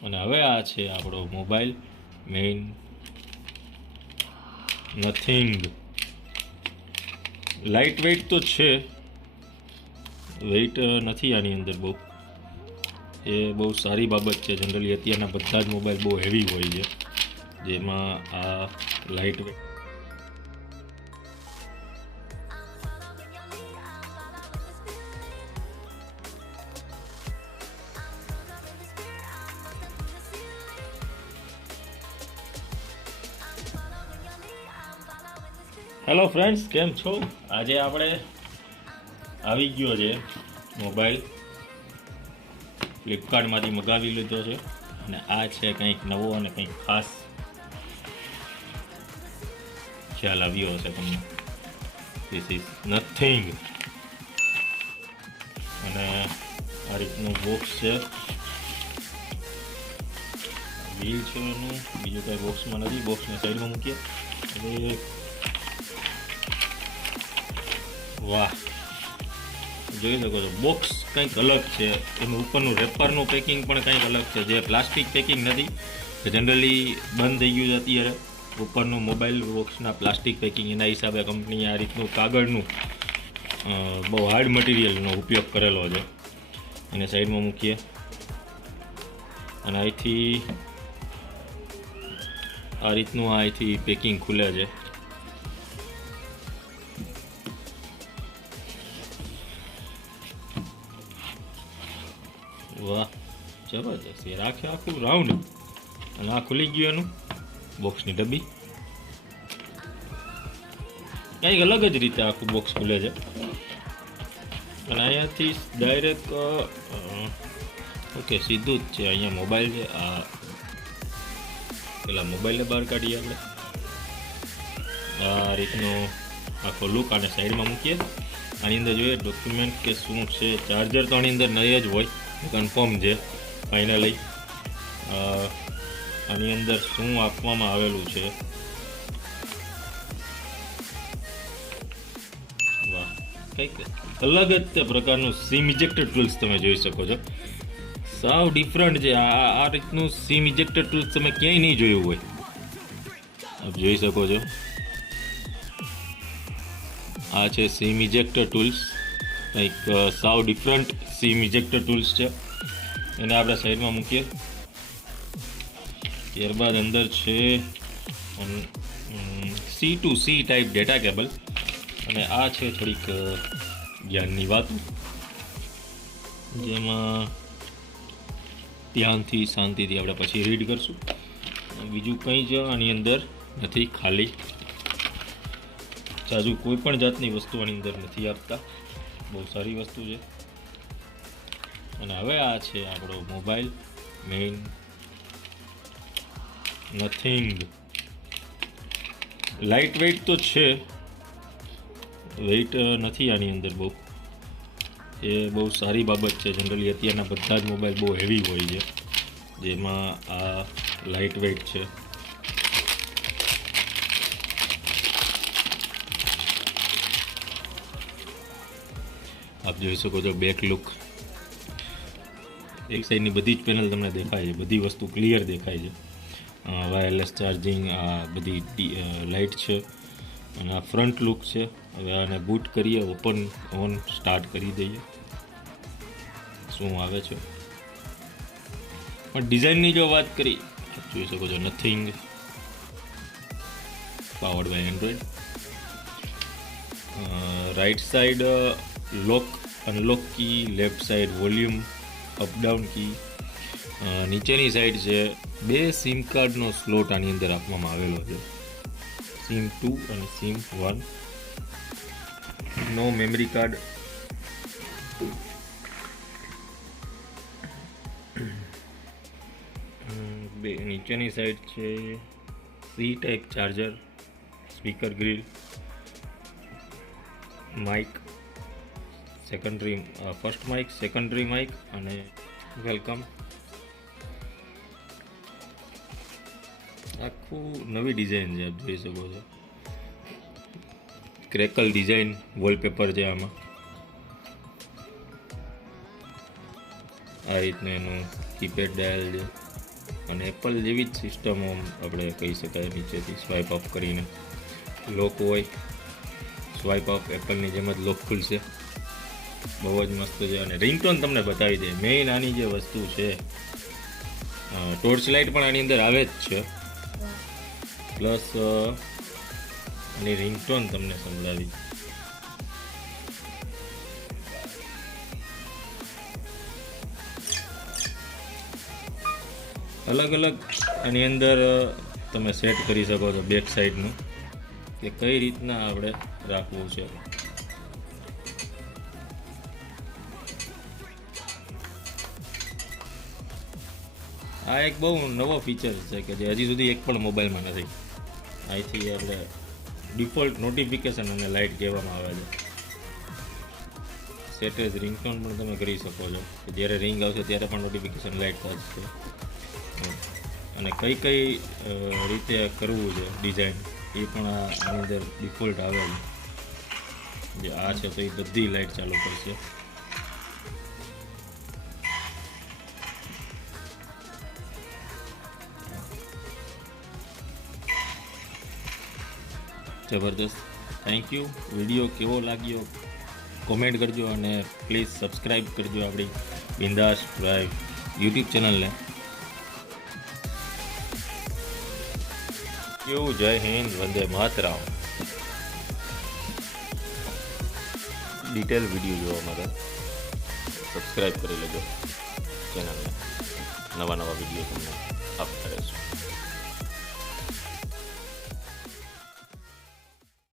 અને હવે આ છે આપણો mobile main Nothing light weight તો છે, વેઇટ નથી આની અંદર બહુ, એ બહુ સારી બાબત છે. જનરલી અત્યારના બધા જ મોબાઈલ બહુ હેવી હોય છે, જેમાં આ લાઇટ વેઇટ. હેલો ફ્રેન્ડ્સ, કેમ છો? આજે આપણે આવી ગયો છે મોબાઈલ, ફ્લિપકાર્ટમાંથી મગાવી લીધો છે અને આ છે કંઈક નવો અને કંઈક ખાસ ખ્યાલ આવ્યો હશે તમને. This is nothing. અને આ રીતનું બોક્સ છે, બિલ છે એનું, બીજું કંઈ બોક્સમાં નથી. બોક્સને સાઈડમાં મૂકીએ. હવે વાહ, જોઈ શકો છો, બોક્સ કંઈક અલગ છે. એનું ઉપરનું રેપરનું પેકિંગ પણ કંઈક અલગ છે, જે પ્લાસ્ટિક પેકિંગ નથી. જનરલી બંધ થઈ ગયું છે અત્યારે ઉપરનું મોબાઈલ બોક્સના પ્લાસ્ટિક પેકિંગ. એના હિસાબે કંપનીએ આ રીતનું કાગળનું બહુ હાર્ડ મટીરિયલનો ઉપયોગ કરેલો છે. એને સાઈડમાં મૂકીએ અને અહીંથી આ રીતનું અહીંથી પેકિંગ ખુલે છે. વાહ, જબરજસ્ત. એ રાખે આખું રાઉન્ડ અને આ ખુલી ગયું એનું બોક્સની ડબ્બી. કંઈક અલગ જ રીતે આખું બોક્સ ખુલે છે. અને અહીંયાથી ડાયરેક્ટ ઓકે સીધું જ છે. અહીંયા મોબાઈલ છે. આ પેલા મોબાઈલને બહાર કાઢીએ આપણે. આ રીતનો આખો લુક આને સાઈડમાં મૂકીએ. આની અંદર જોઈએ ડોક્યુમેન્ટ કે શું છે. ચાર્જર તો આની અંદર નહીં જ હોય, કન્ફર્મ છે ફાઇનલી. આની અંદર શું આપવામાં આવેલું છે, વાહ, કંઈક અલગ જ તે પ્રકારનું સિમ ઇજેક્ટર ટૂલ્સ તમે જોઈ શકો છો. સાવ ડિફરન્ટ છે. આ રીતનું સિમ ઇજેક્ટર ટૂલ્સ તમે ક્યાંય નહીં જોયું હોય. આપ જોઈ શકો છો, આ છે સિમ ઇજેક્ટર ટૂલ્સ. કંઈક સાવ ડિફરન્ટ સિમ ઇજેક્ટર ટૂલ્સ છે. એને આપણે સાઈડમાં મૂકીએ. ત્યારબાદ અંદર છે C2C ટાઈપ ડેટા કેબલ. અને આ છે થોડીક જ્ઞાનની વાત, જેમાં ધ્યાનથી શાંતિથી આપણે પછી રીડ કરશું. બીજું કંઈ જ આની અંદર નથી, ખાલી. જાજુ કોઈ પણ જાતની વસ્તુ આની અંદર નથી આપતા. બહુ સારી વસ્તુ છે. અને હવે આ છે આપણો mobile main Nothing. Light weight તો છે, વેઇટ નથી આની અંદર બહુ, એ બહુ સારી બાબત છે. જનરલી અત્યારના બધા જ મોબાઈલ બહુ હેવી હોય છે, જેમાં આ લાઇટ વેઇટ છે. આપ જોઈ શકો છો બેક લુક. એક સાઈડની બધી જ પેનલ તમને દેખાય છે, બધી વસ્તુ ક્લિયર દેખાય છે. વાયરલેસ ચાર્જિંગ, આ બધી લાઇટ છે. અને આ ફ્રન્ટ લુક છે. હવે આને બૂટ કરીએ, ઓન સ્ટાર્ટ કરી દઈએ, શું આવે છે. પણ ડિઝાઇનની જો વાત કરી, જોઈ શકો છો nothing, powered by Android. Right side lock unlock key, left side volume up down key. નીચેની સાઈડ છે 2 સિમ કાર્ડનો સ્લોટ આની અંદર આપવામાં આવેલો છે, સિમ 2 અને સિમ 1. No memory card. નીચેની સાઈડ છે C type charger, speaker grill, mic, secondary first mic, secondary mic અને વેલકમ. આખું નવી ડિઝાઇન છે, આપ જોઈ શકો છો. ક્રેકલ ડિઝાઇન વોલપેપર છે આમાં. આ રીતનું એનું કીપેડ ડાયલ છે. અને એપલ જેવી જ સિસ્ટમ આપણે કહી શકાય, નીચેથી સ્વાઇપ અપ કરીને લોક હોય, સ્વાઇપ અપ એપલની જેમ જ લોક ખુલશે. બહુ જ મસ્ત છે. અને રિંગટોન તમને બતાવી દે. મેઇન આની જે વસ્તુ છે, ટોર્ચ લાઇટ પણ આની અંદર આવે જ છે, પ્લસ આની રિંગટોન તમને સંભળાવી. અલગ અલગ એની અંદર તમે સેટ કરી શકો છો બેક સાઈડનું, કે કઈ રીતના આપણે રાખવું છે. આ એક બહુ નવો ફીચર છે કે જે હજી સુધી એક પણ મોબાઈલમાં નથી. અહીંથી આપણે ડિફોલ્ટ નોટિફિકેશન અને લાઇટ કહેવામાં આવે છે. સેટેજ રિંગટોન પણ તમે કરી શકો છો, કે જ્યારે રિંગ આવશે ત્યારે પણ નોટિફિકેશન લાઇટ થશે. અને કઈ કઈ રીતે કરવું છે ડિઝાઇન એ પણ આની અંદર ડિફોલ્ટ આવે છે. જે આ છે તો એ બધી લાઇટ ચાલુ કરશે. જબરદસ્ત. Thank you. વિડીયો કેવો લાગ્યો કોમેન્ટ કરજો, અને પ્લીઝ સબસ્ક્રાઈબ કરજો આપણી બિંદાસ ડ્રાઈવ યુટ્યુબ ચેનલને. જય હિન્દ, વંદે માતરમ. ડિટેલ વિડીયો જોવા માટે સબસ્ક્રાઈબ કરી લેજો ચેનલને. નવા નવા વિડીયો તમને આપતા રહેશું.